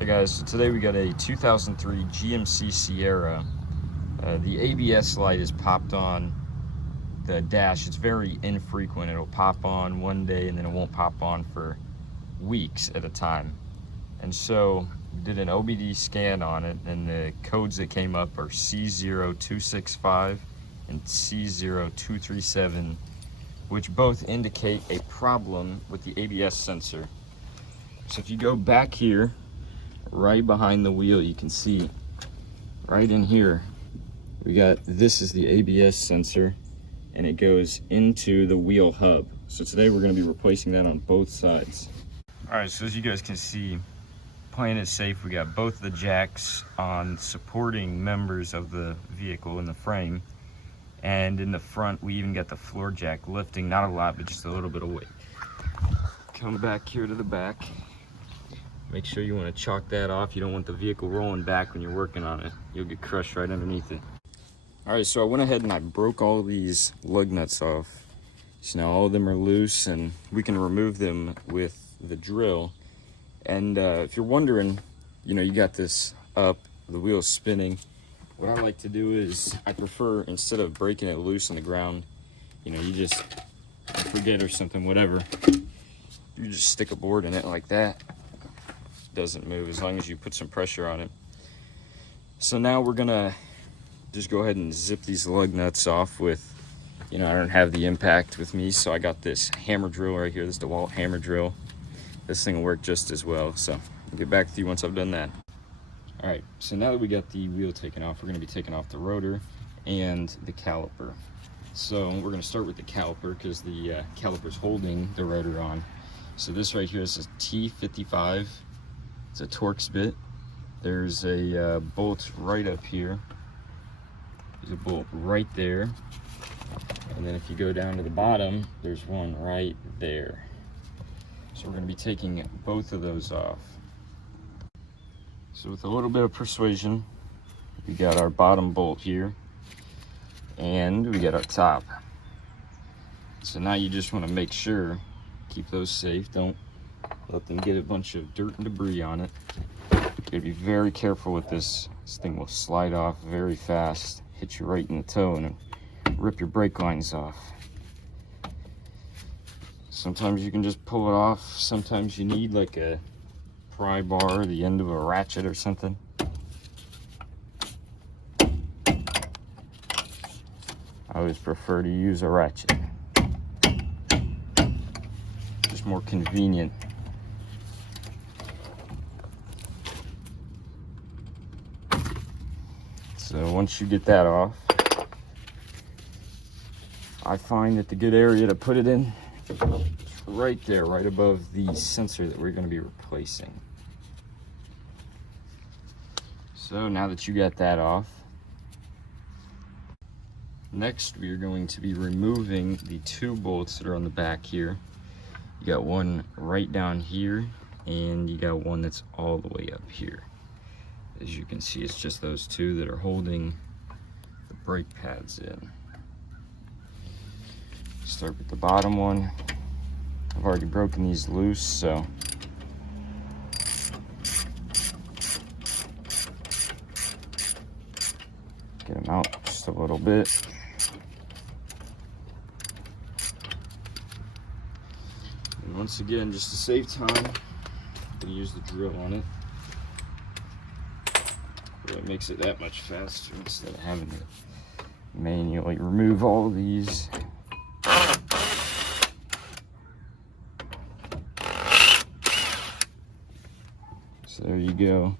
Hey guys, so today we got a 2003 GMC Sierra. The ABS light is popped on the dash. It's very infrequent. It'll pop on one day and then it won't pop on for weeks at a time. And so we did an OBD scan on it, and the codes that came up are C0265 and C0237, which both indicate a problem with the ABS sensor. So if you go back here, right behind the wheel, you can see right in here we got, this is the ABS sensor and it goes into the wheel hub. So today we're going to be replacing that on both sides. Alright, so as you guys can see, playing it safe, we got both the jacks on supporting members of the vehicle in the frame, and in the front we even got the floor jack lifting, not a lot but just a little bit of weight. Come back here to the back. Make sure you want to chalk that off. You don't want the vehicle rolling back when you're working on it. You'll get crushed right underneath it. Alright, so I went ahead and I broke all these lug nuts off. So now all of them are loose and we can remove them with the drill. And if you're wondering, you got this up, the wheel's spinning. What I like to do is, I prefer, instead of breaking it loose on the ground, you just forget or something, whatever, you just stick a board in it like that. Doesn't move as long as you put some pressure on it. So now we're gonna just go ahead and zip these lug nuts off with, I don't have the impact with me, so I got this hammer drill right here, this DeWalt hammer drill. This thing will work just as well, so I'll get back to you once I've done that. All right, so now that we got the wheel taken off, we're gonna be taking off the rotor and the caliper. So we're gonna start with the caliper because the caliper's holding the rotor on. So this right here is a T55. It's a Torx bit. There's a bolt right up here. There's a bolt right there. And then if you go down to the bottom, there's one right there. So we're going to be taking both of those off. So with a little bit of persuasion, we got our bottom bolt here, and we got our top. So now you just want to make sure, keep those safe, don't let them get a bunch of dirt and debris on it. You gotta be very careful with this. This thing will slide off very fast, hit you right in the toe, and rip your brake lines off. Sometimes you can just pull it off. Sometimes you need like a pry bar, the end of a ratchet or something. I always prefer to use a ratchet. Just more convenient. So once you get that off, I find that the good area to put it in is right there, right above the sensor that we're going to be replacing. So now that you got that off, next we are going to be removing the two bolts that are on the back here. You got one right down here, and you got one that's all the way up here. As you can see, it's just those two that are holding the brake pads in. Start with the bottom one. I've already broken these loose, so get them out just a little bit. And once again, just to save time, I'm going to use the drill on it. It makes it that much faster instead of having to manually remove all of these. So there you go.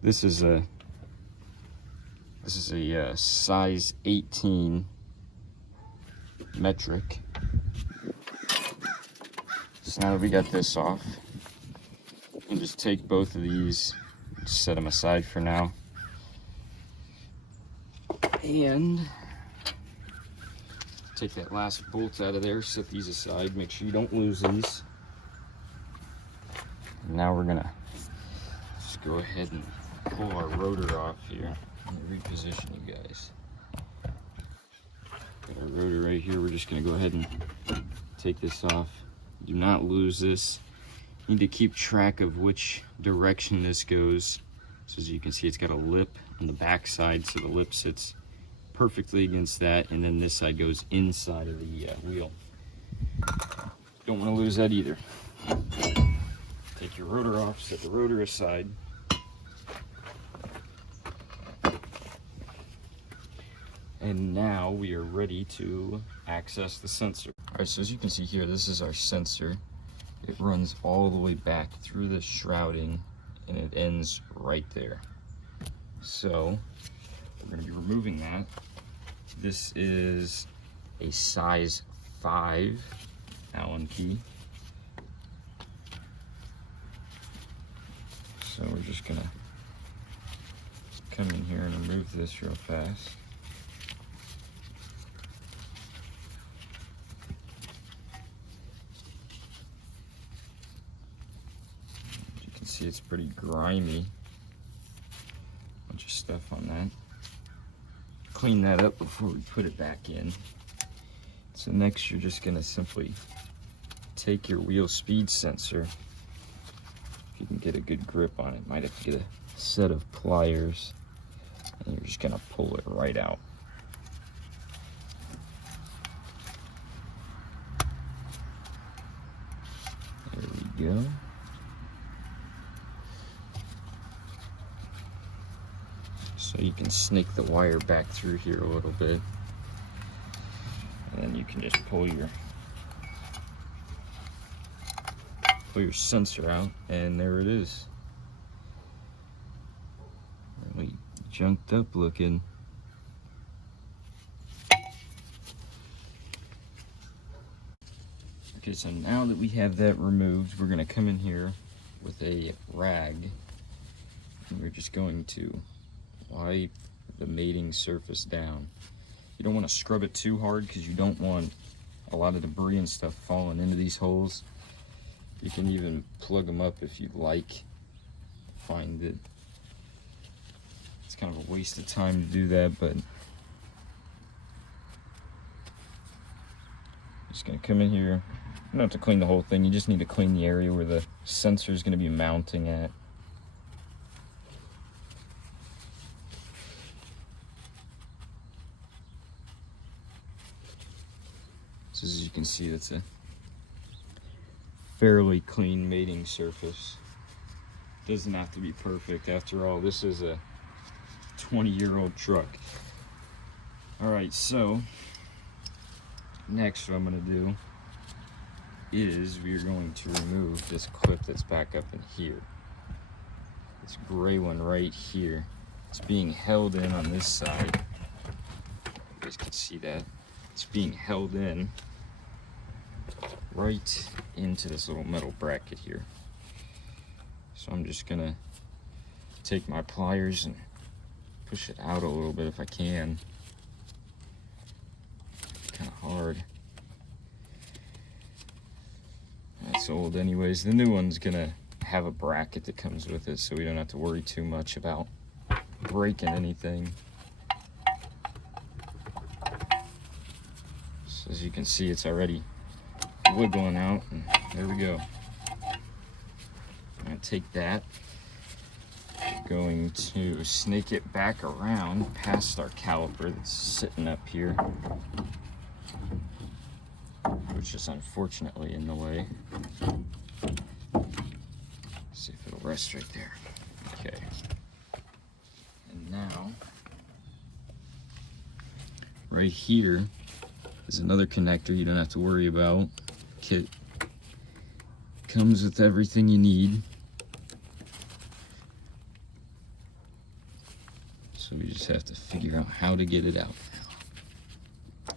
This is a size 18 metric. So now that we got this off, we'll just take both of these, set them aside for now, and take that last bolt out of there, set these aside, make sure you don't lose these. And now we're gonna just go ahead and pull our rotor off here and reposition you guys. Got our rotor right here. We're just gonna go ahead and take this off. Do not lose this. Need to keep track of which direction this goes. So as you can see, it's got a lip on the back side, so the lip sits perfectly against that, and then this side goes inside of the wheel. Don't want to lose that either. Take your rotor off, set the rotor aside. And now we are ready to access the sensor. All right, so as you can see here, this is our sensor. It runs all the way back through the shrouding and it ends right there. So we're going to be removing that. This is a size 5 Allen key. So we're just going to come in here and remove this real fast. See, it's pretty grimy. Bunch of stuff on that. Clean that up before we put it back in. So next you're just gonna simply take your wheel speed sensor. If you can get a good grip on it, might have to get a set of pliers, and you're just gonna pull it right out. There we go. So you can snake the wire back through here a little bit, and then you can just pull your sensor out, and there it is. Really junked up looking. Okay, so now that we have that removed, we're going to come in here with a rag, and we're just going to wipe the mating surface down. You don't want to scrub it too hard because you don't want a lot of debris and stuff falling into these holes. You can even plug them up if you'd like. Find that it's kind of a waste of time to do that, but just gonna come in here. You don't have to clean the whole thing, you just need to clean the area where the sensor is going to be mounting at. So as you can see, that's a fairly clean mating surface. Doesn't have to be perfect. After all, this is a 20-year-old truck. Alright, so next what I'm going to do is we're going to remove this clip that's back up in here. This gray one right here. It's being held in on this side. You guys can see that. It's being held in right into this little metal bracket here. So I'm just gonna take my pliers and push it out a little bit if I can. Kind of hard. That's old anyways. The new one's gonna have a bracket that comes with it, so we don't have to worry too much about breaking anything. So as you can see, it's already wiggling out, and there we go. I'm gonna take that, going to snake it back around past our caliper that's sitting up here, which is unfortunately in the way. See if it'll rest right there. Okay. And now, right here is another connector you don't have to worry about. Kit comes with everything you need. So we just have to figure out how to get it out now.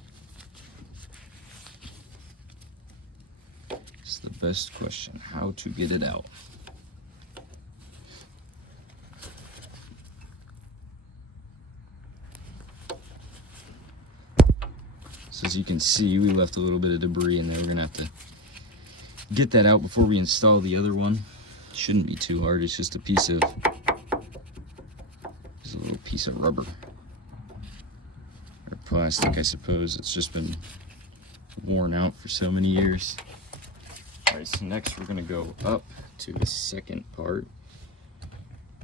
It's the best question, how to get it out. So as you can see, we left a little bit of debris in there. We're gonna have to get that out before we install the other one. It shouldn't be too hard. It's just a piece of, just a little piece of rubber or plastic, I suppose. It's just been worn out for so many years. All right, Alright, so next we're going to go up to the second part,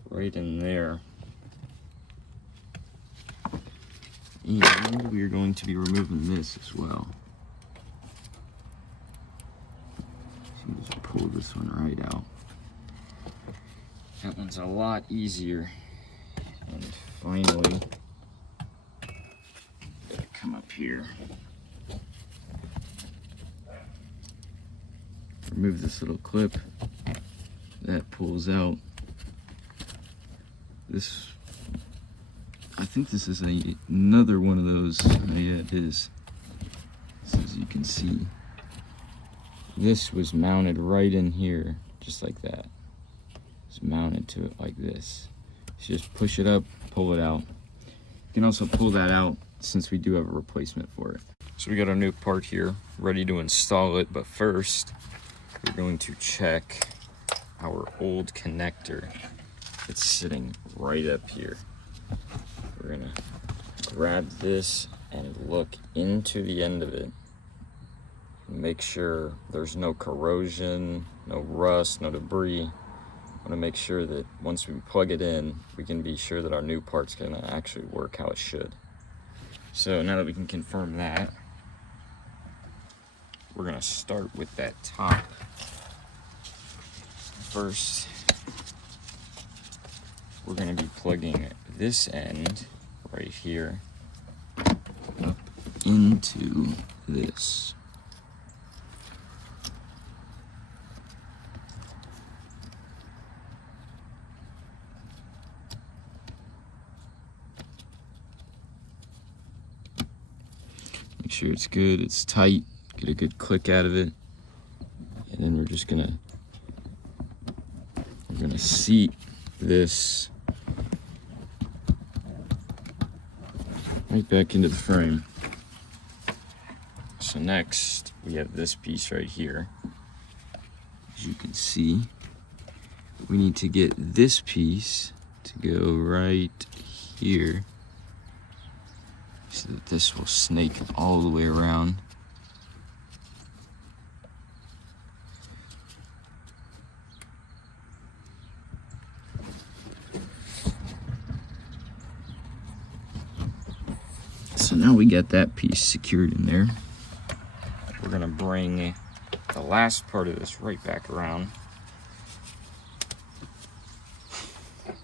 right in there. And we are going to be removing this as well. So just pull this one right out. That one's a lot easier. And finally, gotta come up here. Remove this little clip. That pulls out. This, I think this is another one of those. Oh, yeah, it is. So as you can see, this was mounted right in here, just like that. It's mounted to it like this. So just push it up, pull it out. You can also pull that out since we do have a replacement for it. So we got our new part here, ready to install it, but first, we're going to check our old connector. It's sitting right up here. We're gonna grab this and look into the end of it. Make sure there's no corrosion, no rust, no debris. I wanna make sure that once we plug it in, we can be sure that our new part's gonna actually work how it should. So now that we can confirm that, we're gonna start with that top. First, we're going to be plugging this end right here up into this. Make sure it's good, it's tight, get a good click out of it. And then we're gonna seat this right back into the frame. So next we have this piece right here. As you can see, we need to get this piece to go right here so that this will snake all the way around. So now we got that piece secured in there. We're gonna bring the last part of this right back around.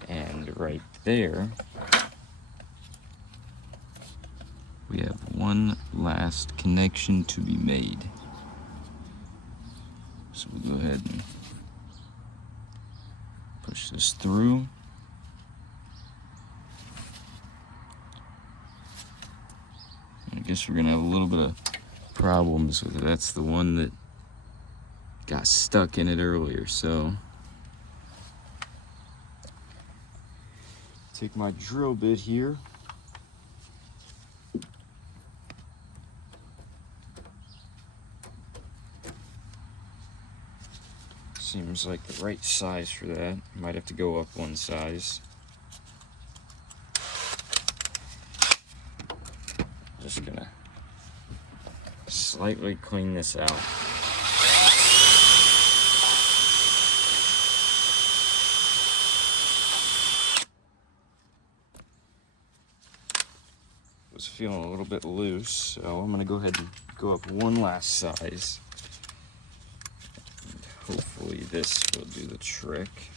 And right there, we have one last connection to be made. So we'll go ahead and push this through. I guess we're gonna have a little bit of problems with it. That's the one that got stuck in it earlier, so take my drill bit here. Seems like the right size for that. Might have to go up one size. Just gonna slightly clean this out. Was feeling a little bit loose, so I'm gonna go ahead and go up one last size. And hopefully this will do the trick.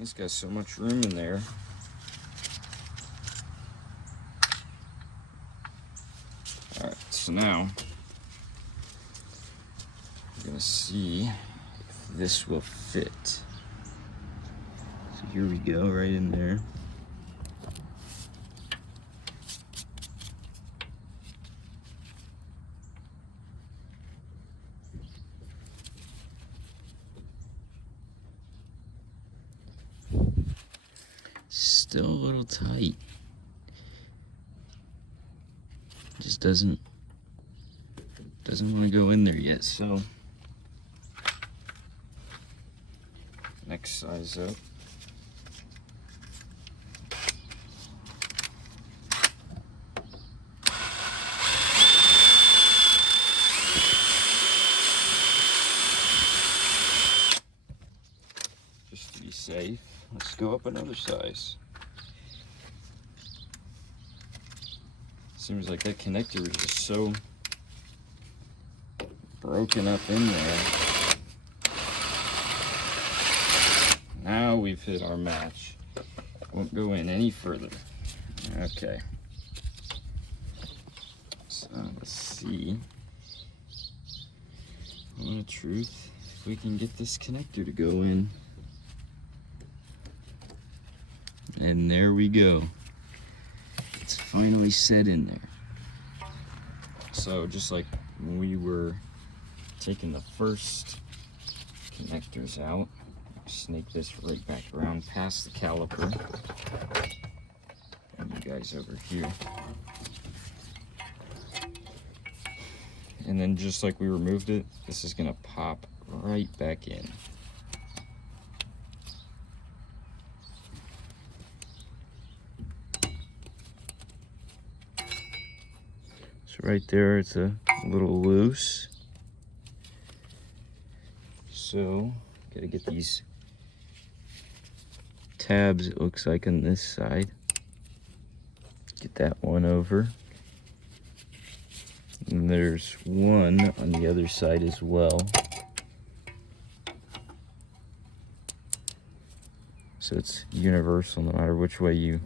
It's got so much room in there. Alright, so now we're gonna see if this will fit. So here we go, right in there. Still a little tight. Just doesn't want to go in there yet, so Next size up. Just to be safe, let's go up another size. Seems like that connector is just so broken up in there. Now we've hit our match. Won't go in any further. Okay. So let's see. What a truth. If we can get this connector to go in. And there we go. It's finally set in there. So just like when we were taking the first connectors out, snake this right back around past the caliper. And you guys over here. And then just like we removed it, this is gonna pop right back in. So right there, it's a little loose. So, gotta get these tabs, it looks like, on this side. Get that one over. And there's one on the other side as well. So it's universal no matter which way you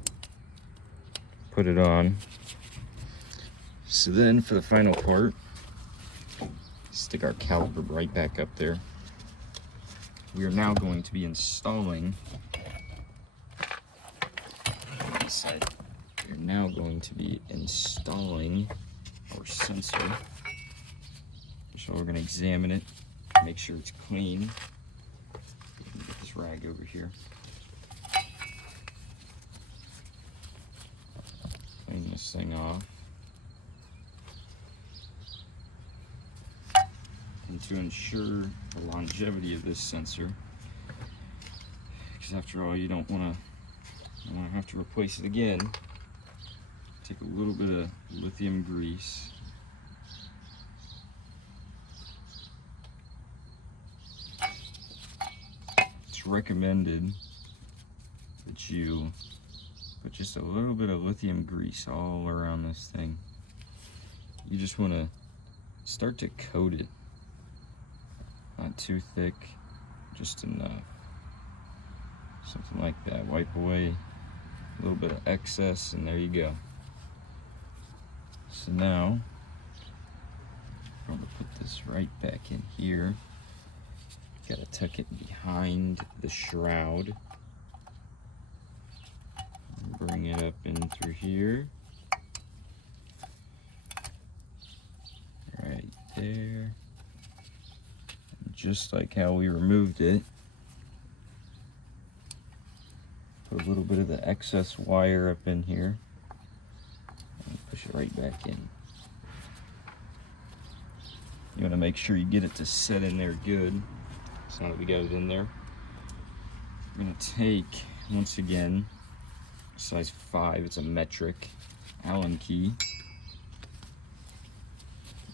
put it on. So then for the final part, stick our caliper right back up there. We are now going to be installing this side. We are now going to be installing our sensor. So we're going to examine it, make sure it's clean. Get this rag over here. Clean this thing off. And to ensure the longevity of this sensor, because after all, you don't want to have to replace it again. Take a little bit of lithium grease. It's recommended that you put just a little bit of lithium grease all around this thing. You just want to start to coat it. Not too thick, just enough. Something like that. Wipe away a little bit of excess, and there you go. So now, I'm going to put this right back in here. Got to tuck it behind the shroud. Bring it up in through here. Right there. Just like how we removed it. Put a little bit of the excess wire up in here. And push it right back in. You want to make sure you get it to set in there good. So now that we got it in there, we're going to take, once again, size 5, it's a metric Allen key.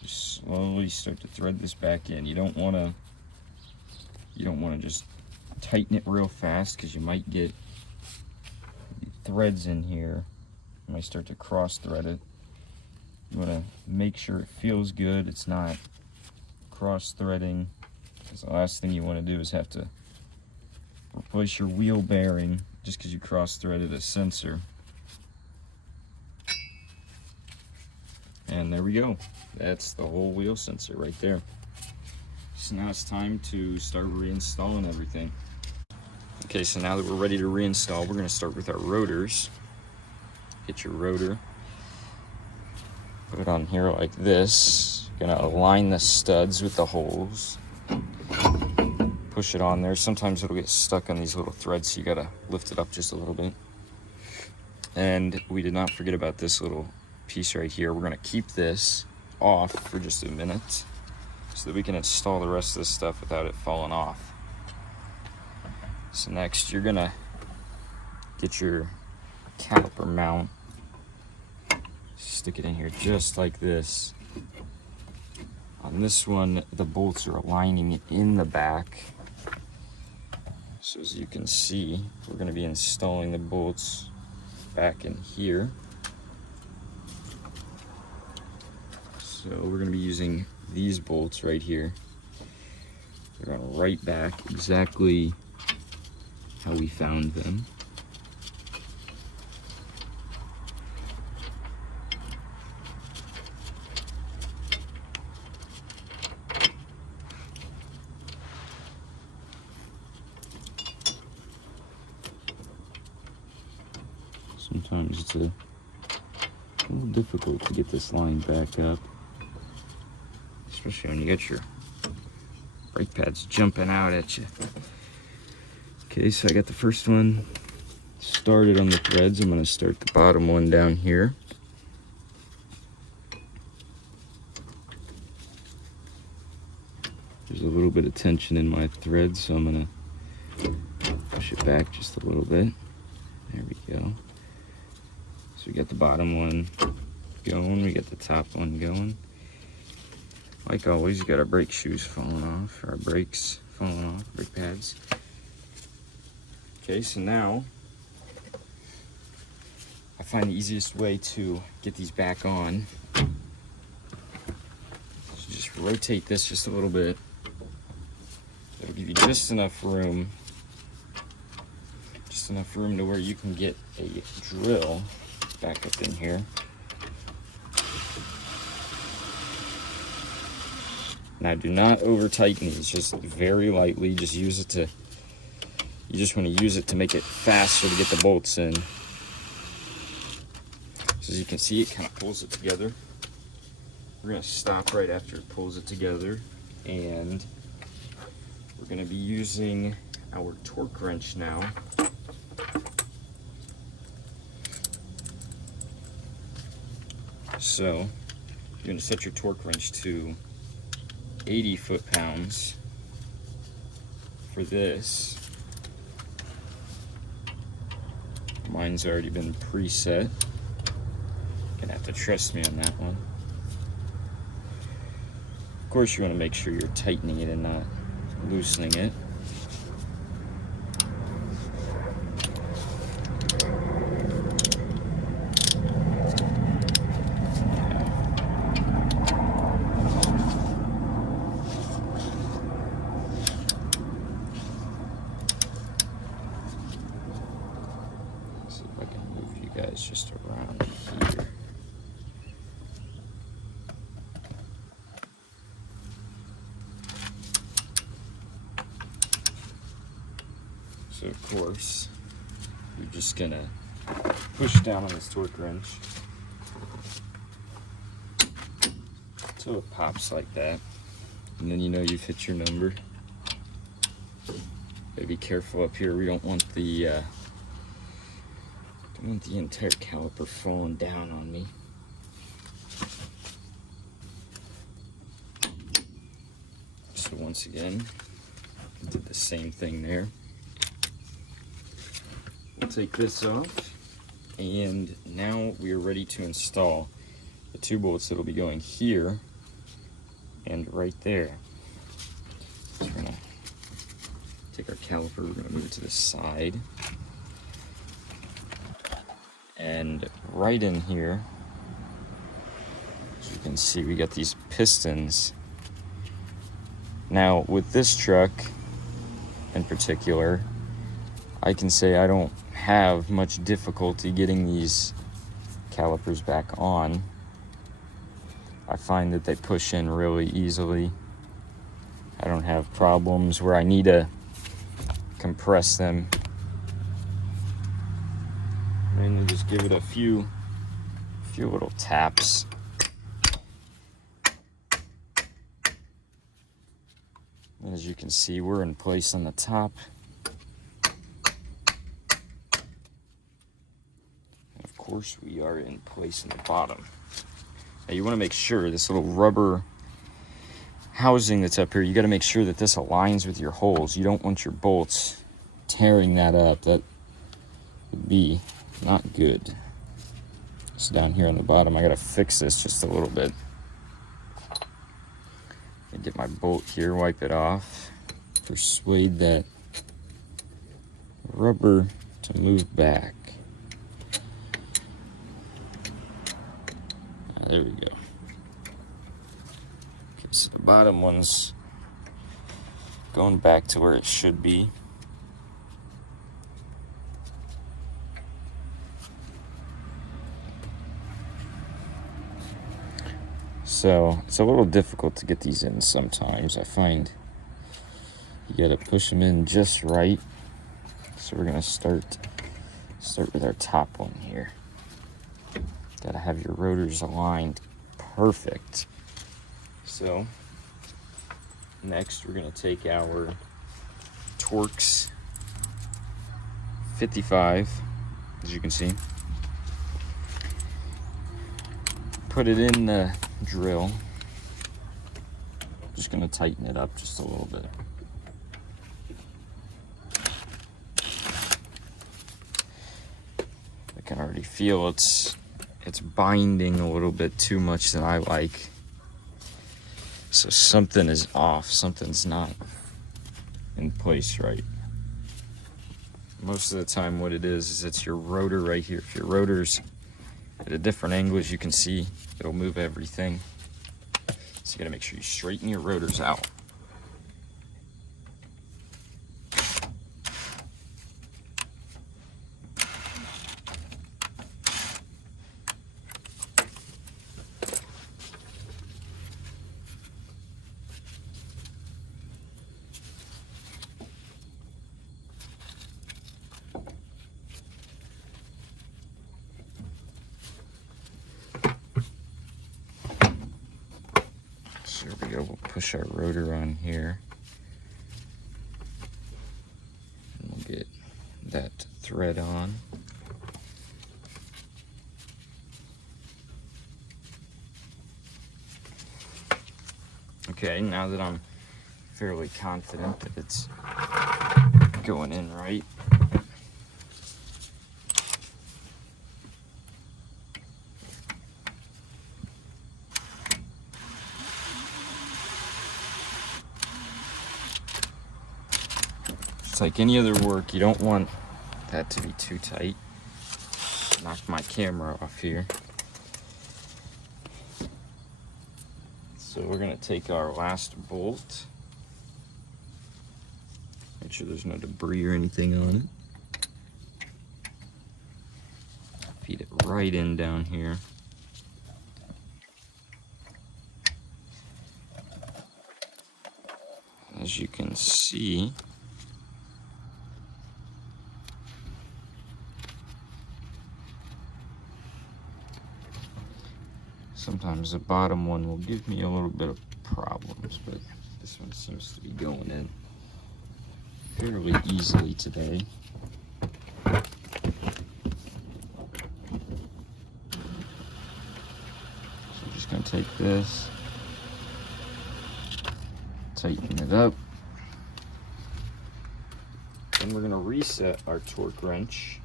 Just slowly start to thread this back in. You don't want to just tighten it real fast, because you might get threads in here. You might start to cross thread it. You want to make sure it feels good, it's not cross threading, because the last thing you want to do is have to replace your wheel bearing just because you cross threaded a sensor. And there we go. That's the whole wheel sensor right there. So now it's time to start reinstalling everything. Okay, so now that we're ready to reinstall, we're going to start with our rotors. Get your rotor. Put it on here like this. You're going to align the studs with the holes. Push it on there. Sometimes it'll get stuck on these little threads, so you got to lift it up just a little bit. And we did not forget about this little piece right here. We're going to keep this off for just a minute so that we can install the rest of this stuff without it falling off. So next you're gonna get your caliper mount, stick it in here just like this. On this one, the bolts are aligning in the back. So as you can see, we're gonna be installing the bolts back in here. So we're gonna be using these bolts right here. They're going right back exactly how we found them. Sometimes it's a little difficult to get this line back up, especially when you get your brake pads jumping out at you. Okay, so I got the first one started on the threads. I'm going to start the bottom one down here. There's a little bit of tension in my thread, so I'm going to push it back just a little bit. There we go. So we got the bottom one going, we got the top one going. Like always, you got our brake shoes falling off, or our brakes falling off, brake pads. Okay, so now I find the easiest way to get these back on. So just rotate this just a little bit. It'll give you just enough room to where you can get a drill back up in here. Now do not over tighten these, just very lightly. Just use it to, you just want to use it to make it faster to get the bolts in. So as you can see, it kind of pulls it together. We're going to stop right after it pulls it together, and we're going to be using our torque wrench now. So you're going to set your torque wrench to 80 foot-pounds for this. Mine's already been preset. You're gonna have to trust me on that one. Of course, you want to make sure you're tightening it and not loosening it. Guys, just around here. So of course, you're just gonna push down on this torque wrench until it pops like that, and then you know you've hit your number. Gotta be careful up here. We don't want the entire caliper falling down on me. So once again, did the same thing there. We'll take this off, and now we are ready to install the two bolts that will be going here and right there. So we're gonna take our caliper, we're gonna move it to the side. And right in here, as you can see, we got these pistons. Now, with this truck in particular, I can say I don't have much difficulty getting these calipers back on. I find that they push in really easily. I don't have problems where I need to compress them. And you just give it a few little taps. And as you can see, we're in place on the top. And of course, we are in place in the bottom. Now you want to make sure this little rubber housing that's up here, you got to make sure that this aligns with your holes. You don't want your bolts tearing that up. That would be not good. So down here on the bottom, I gotta fix this just a little bit. Get my bolt here, wipe it off, persuade that rubber to move back. There we go. Okay, so the bottom one's going back to where it should be. So it's a little difficult to get these in sometimes. I find you gotta push them in just right. So we're gonna start with our top one here. Gotta have your rotors aligned perfect. So next we're gonna take our Torx 55, as you can see. Put it in the drill. Just gonna tighten it up just a little bit. I can already feel it's binding a little bit too much than I like. So something is off, something's not in place right. Most of the time what it is it's your rotor right here. If your rotor's at a different angle, as you can see, it'll move everything. So you gotta make sure you straighten your rotors out. So here we go, we'll push our rotor on here. And we'll get that thread on. Okay, now that I'm fairly confident that it's going in right, it's like any other work, you don't want that to be too tight. Knock my camera off here. So we're gonna take our last bolt. Make sure there's no debris or anything on it. Feed it right in down here. As you can see, sometimes the bottom one will give me a little bit of problems, but this one seems to be going in fairly easily today. So I'm just going to take this, tighten it up, and we're going to reset our torque wrench.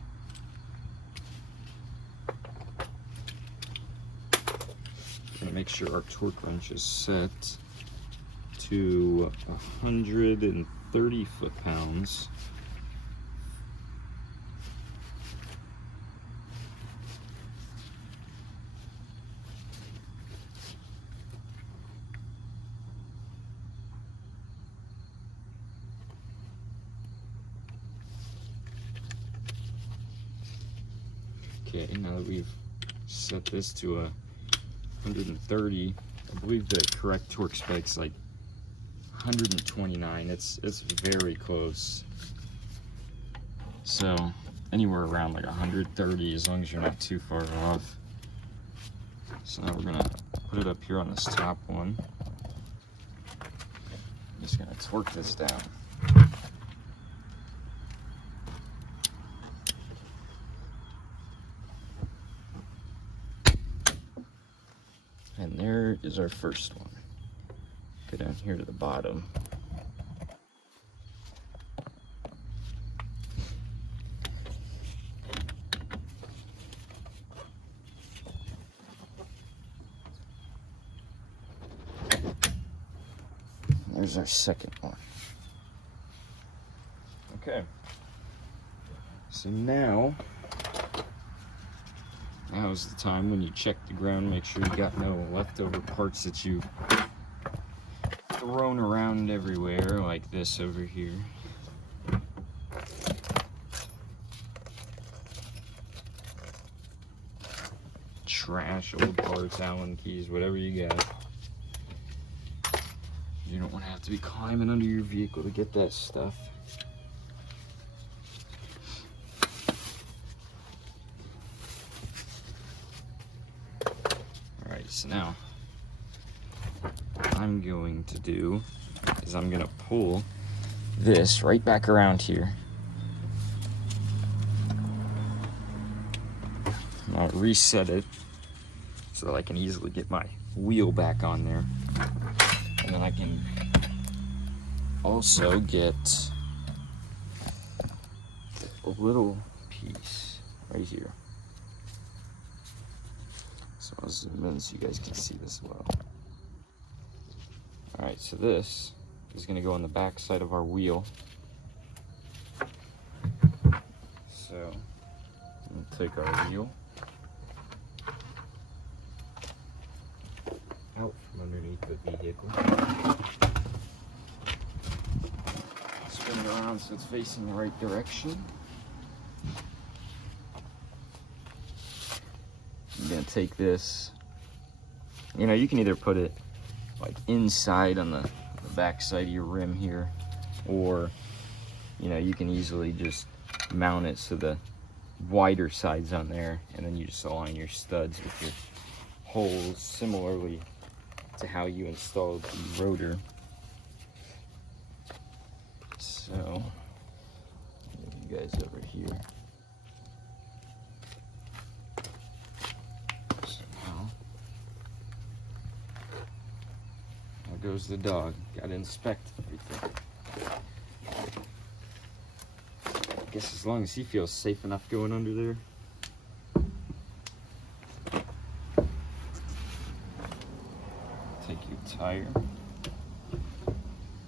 We're going to make sure our torque wrench is set to 130 foot-pounds. Okay, now that we've set this to a 130, I believe the correct torque spec's like 129. It's very close. So anywhere around like 130, as long as you're not too far off. So now we're gonna put it up here on this top one. I'm just gonna torque this down. And there is our first one. Go down here to the bottom. there's our second one. Okay. So now's the time when you check the ground, make sure you got no leftover parts that you've thrown around everywhere, like this over here. Trash, old parts, Allen keys, whatever you got. You don't want to have to be climbing under your vehicle to get that stuff. Alright, so now what I'm going to do is I'm going to pull this right back around here. I'll reset it so that I can easily get my wheel back on there. And then I can also get a little piece right here. So I'll zoom in so you guys can see this well. Alright, so this is going to go on the back side of our wheel. So I'm going to take our wheel out from underneath the vehicle. Spin it around so it's facing the right direction. I'm gonna take this, you can either put it like inside on the back side of your rim here, or you can easily just mount it so the wider side's on there, and then you just align your studs with your holes similarly to how you installed the rotor. So, move you guys over here. So now, there goes the dog. Gotta inspect everything. I guess as long as he feels safe enough going under there. Take your tire.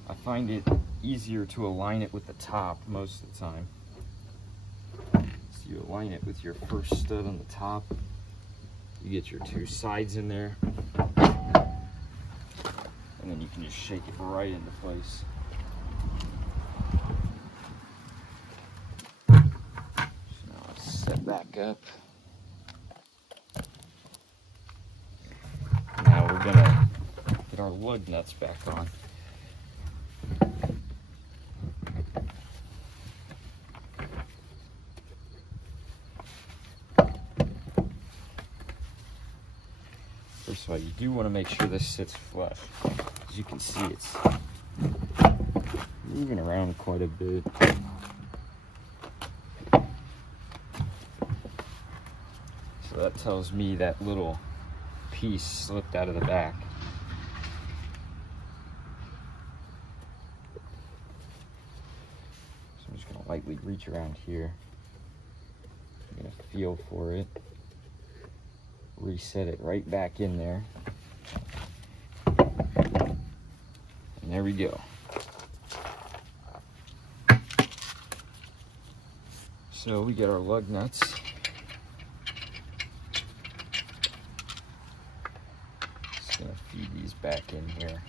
I find it easier to align it with the top most of the time. So you align it with your first stud on the top. You get your two sides in there. And then you can just shake it right into place. So now I'll set back up. Now we're gonna get our lug nuts back on. First of all, you do want to make sure this sits flush. As you can see, it's moving around quite a bit. So that tells me that little piece slipped out of the back. So I'm just going to lightly reach around here. I'm going to feel for it. Reset it right back in there. And there we go. So we get our lug nuts. Just gonna feed these back in here.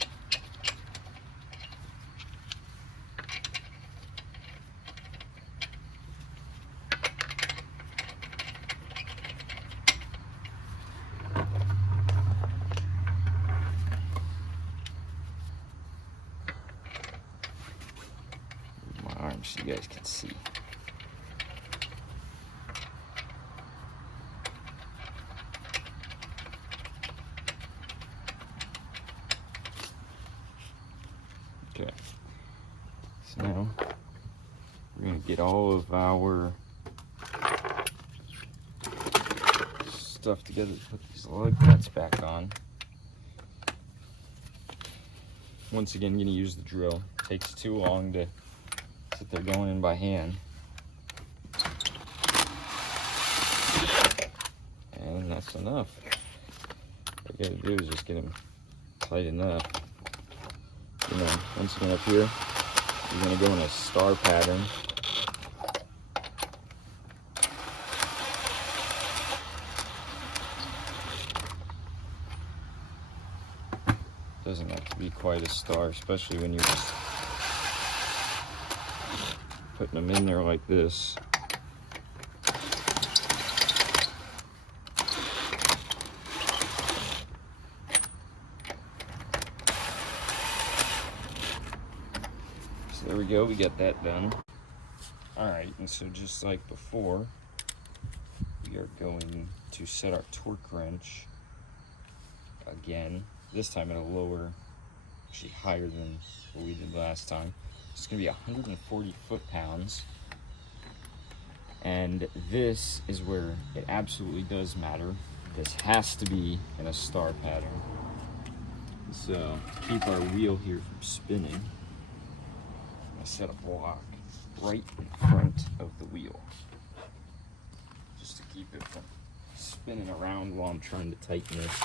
So you guys can see. Okay, so now we're going to get all of our stuff together to put these lug nuts back on. Once again, I'm going to use the drill. It takes too long to sit there going in by hand. And that's enough. What I gotta do is just get them tight enough you know, once you get up here, you're going to go in a star pattern. Doesn't have to be quite a star, especially when you're just putting them in there like this. So there we go, we got that done. Alright, and so just like before, we are going to set our torque wrench again, this time at a lower, actually higher than what we did last time. It's going to be 140 foot-pounds, and this is where it absolutely does matter. This has to be in a star pattern. So to keep our wheel here from spinning, I set a block right in front of the wheel, just to keep it from spinning around while I'm trying to tighten this.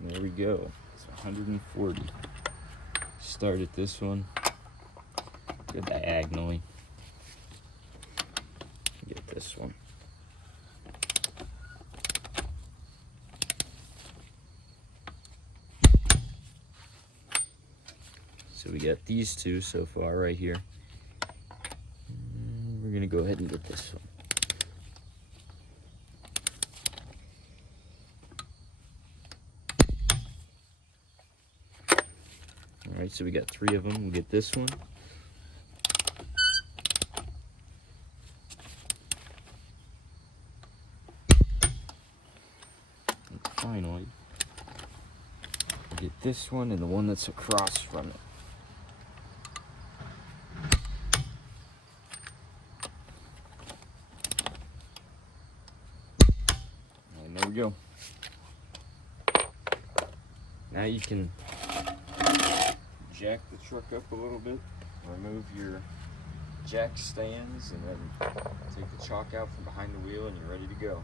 And there we go. It's 140. Start at this one. Go diagonally. Get this one. So we got these two so far right here. And we're gonna go ahead and get this one. Alright, so we got 3 of them. We'll get this one. And finally, we'll get this one and the one that's across from it. And there we go. Now you can jack the truck up a little bit, remove your jack stands, and then take the chalk out from behind the wheel, and you're ready to go.